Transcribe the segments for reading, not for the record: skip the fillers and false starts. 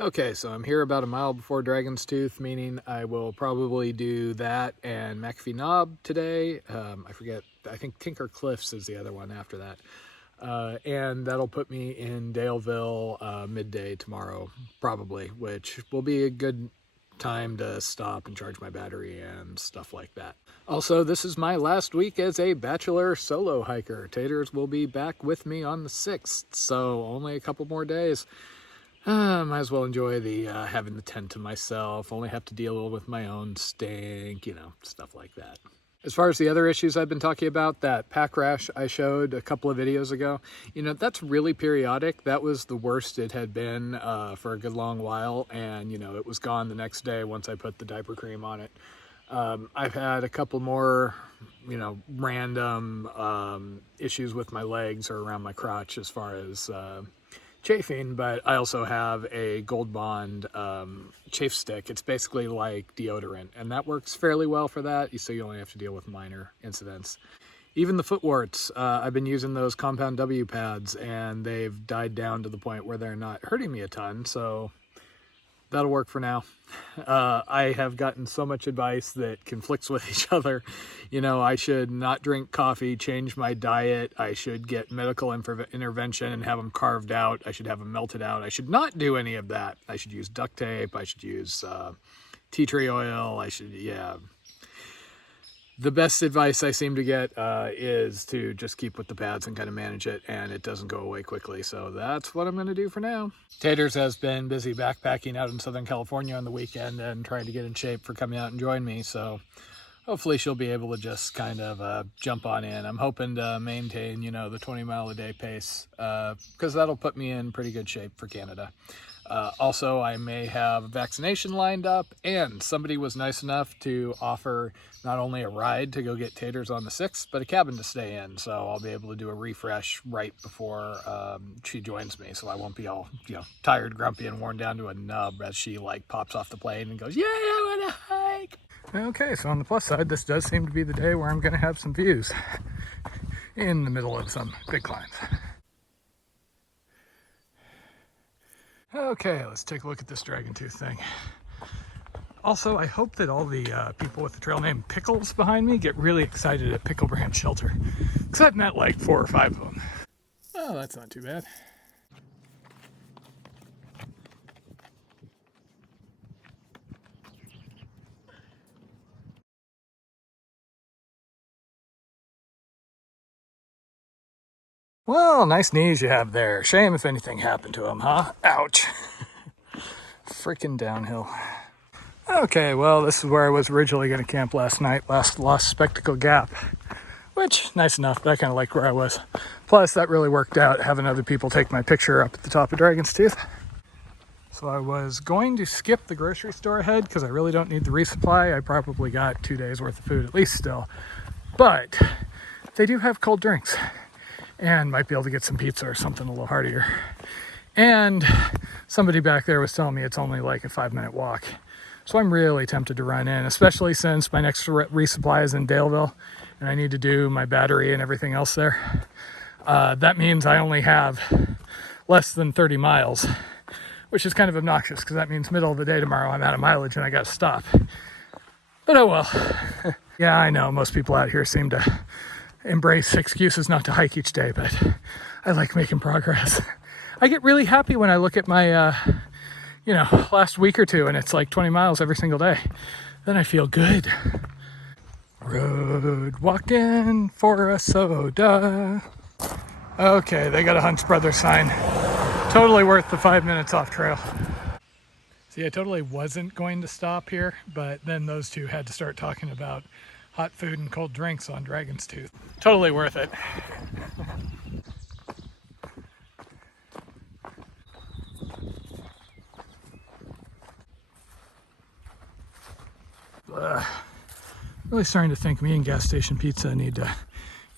Okay, so I'm here about a mile before Dragon's Tooth, meaning I will probably do that and McAfee Knob today. I forget, I think Tinker Cliffs is the other one after that. And that'll put me in DALEVILLE midday tomorrow, probably, which will be a good time to stop and charge my battery and stuff like that. Also, this is my last week as a bachelor solo hiker. Taters will be back with me on the 6th, so only a couple more days. Might as well enjoy the having the tent to myself, only have to deal with my own stink, you know, stuff like that. As far as the other issues I've been talking about, that pack rash I showed a couple of videos ago, you know, that's really periodic. That was the worst it had been for a good long while, and, you know, it was gone the next day once I put the diaper cream on it. I've had a couple more, you know, random issues with my legs or around my crotch as far as chafing, but I also have a Gold Bond chafe stick. It's basically like deodorant, and that works fairly well for that, so you only have to deal with minor incidents. Even the foot warts, I've been using those Compound W pads, and they've died down to the point where they're not hurting me a ton, so that'll work for now. I have gotten so much advice that conflicts with each other. You know, I should not drink coffee, change my diet. I should get medical intervention and have them carved out. I should have them melted out. I should not do any of that. I should use duct tape. I should use tea tree oil. Yeah. The best advice I seem to get is to just keep with the pads and kind of manage it, and it doesn't go away quickly. So that's what I'm going to do for now. Taters has been busy backpacking out in Southern California on the weekend and trying to get in shape for coming out and join me. So hopefully she'll be able to just kind of jump on in. I'm hoping to maintain, you know, the 20-mile-a-day pace because that'll put me in pretty good shape for Canada. Also, I may have a vaccination lined up, and somebody was nice enough to offer not only a ride to go get Taters on the 6th, but a cabin to stay in. So I'll be able to do a refresh right before she joins me, so I won't be all, you know, tired, grumpy, and worn down to a nub as she like pops off the plane and goes, "Yeah, I want to hike." Okay, so on the plus side, this does seem to be the day where I'm going to have some views in the middle of some big climbs. Okay, let's take a look at this dragon tooth thing. Also, I hope that all the people with the trail name Pickles behind me get really excited at Pickle Branch Shelter, because I've met like 4 or 5 of them. Oh, that's not too bad. Well, nice knees you have there. Shame if anything happened to them, huh? Ouch. Freaking downhill. Okay, well, this is where I was originally going to camp last night, Lost Spectacle Gap, which, nice enough, but I kind of liked where I was. Plus, that really worked out, having other people take my picture up at the top of Dragon's Tooth. So I was going to skip the grocery store ahead because I really don't need the resupply. I probably got 2 days worth of food at least still. But they do have cold drinks, and might be able to get some pizza or something a little heartier. And somebody back there was telling me it's only like a 5-minute walk. So I'm really tempted to run in, especially since my next resupply is in DALEVILLE and I need to do my battery and everything else there. That means I only have less than 30 miles, which is kind of obnoxious because that means middle of the day tomorrow I'm out of mileage and I got to stop. But oh well. Yeah, I know most people out here seem to embrace excuses not to hike each day, but I like making progress. I get really happy when I look at my you know, last week or two and it's like 20 miles every single day. Then I feel good. Road walking for a soda. Okay, they got a Hunt's Brothers sign. Totally worth the 5 minutes off trail. See, I totally wasn't going to stop here, but then those two had to start talking about hot food and cold drinks on Dragon's Tooth. Totally worth it. Really starting to think me and gas station pizza need to,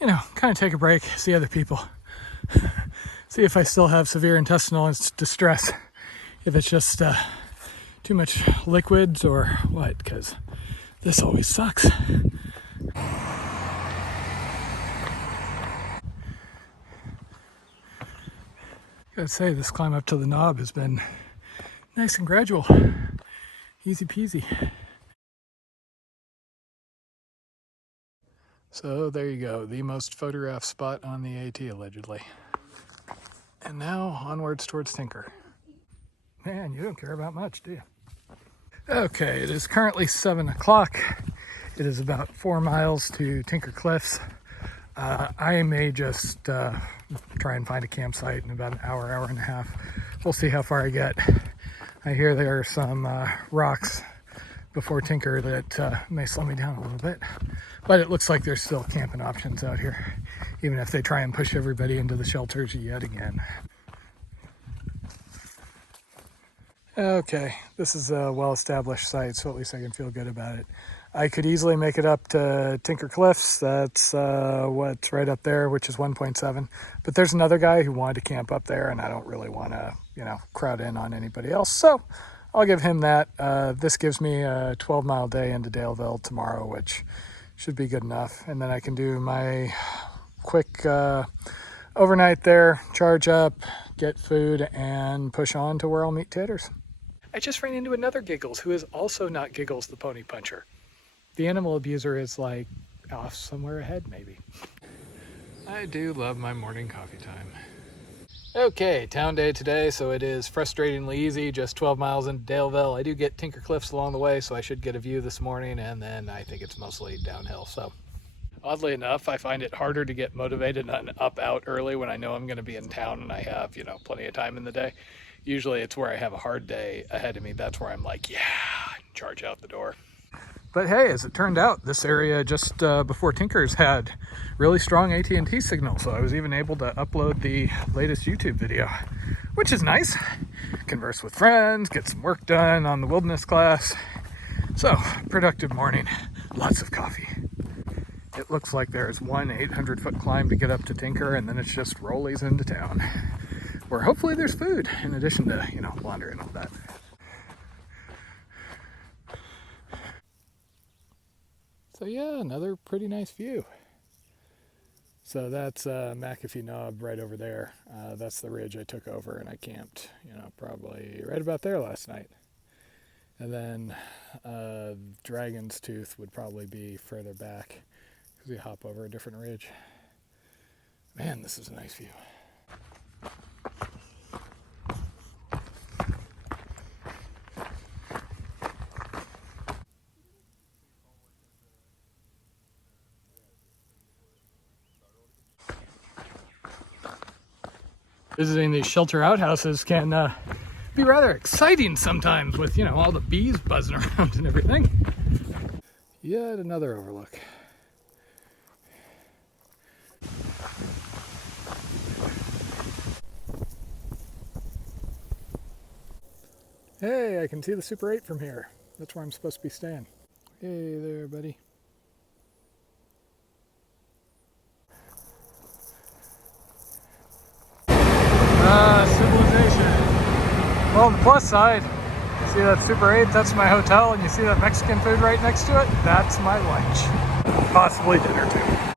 you know, kind of take a break, see other people, see if I still have severe intestinal distress, if it's just too much liquids or what, because this always sucks. Gotta say, this climb up to the knob has been Nice and gradual. Easy peasy. So there you go, the most photographed spot on the AT allegedly. And now onwards towards Tinker. Man, you don't care about much, do you? Okay, it is currently 7 o'clock. It is about 4 miles to Tinker Cliffs. I may just try and find a campsite in about an hour, hour and a half. We'll see how far I get. I hear there are some rocks before Tinker that may slow me down a little bit. But it looks like there's still camping options out here, even if they try and push everybody into the shelters yet again. Okay, this is a well-established site, so at least I can feel good about it. I could easily make it up to Tinker Cliffs. That's what's right up there, which is 1.7. But there's another guy who wanted to camp up there, and I don't really want to, crowd in on anybody else. So I'll give him that. This gives me a 12-mile day into DALEVILLE tomorrow, which should be good enough. And then I can do my quick overnight there, charge up, get food, and push on to where I'll meet Taters. I just ran into another Giggles, who is also not Giggles the Pony Puncher. The animal abuser is like off somewhere ahead, maybe. I do love my morning coffee time. Okay, town day today, so it is frustratingly easy, just 12 miles into DALEVILLE. I do get Tinker Cliffs along the way, so I should get a view this morning, and then I think it's mostly downhill. So oddly enough, I find it harder to get motivated and up out early when I know I'm going to be in town and I have, plenty of time in the day. Usually it's where I have a hard day ahead of me. That's where I'm like, yeah, charge out the door. But hey, as it turned out, this area just before Tinker's had really strong AT&T signal, so I was even able to upload the latest YouTube video, which is nice. Converse with friends, get some work done on the wilderness class. So, productive morning, lots of coffee. It looks like there's one 800-foot climb to get up to Tinker, and then it's just rollies into town, where hopefully there's food, in addition to, laundry and all that. So yeah, another pretty nice view. So that's McAfee Knob right over there. That's the ridge I took over, and I camped, probably right about there last night. And then Dragon's Tooth would probably be further back, because we hop over a different ridge. Man, this is a nice view. Visiting these shelter outhouses can be rather exciting sometimes with, all the bees buzzing around and everything. Yet another overlook. Hey, I can see the Super 8 from here. That's where I'm supposed to be staying. Hey there, buddy. Civilization. Well, on the plus side, you see that Super 8, that's my hotel, and you see that Mexican food right next to it? That's my lunch. Possibly dinner too.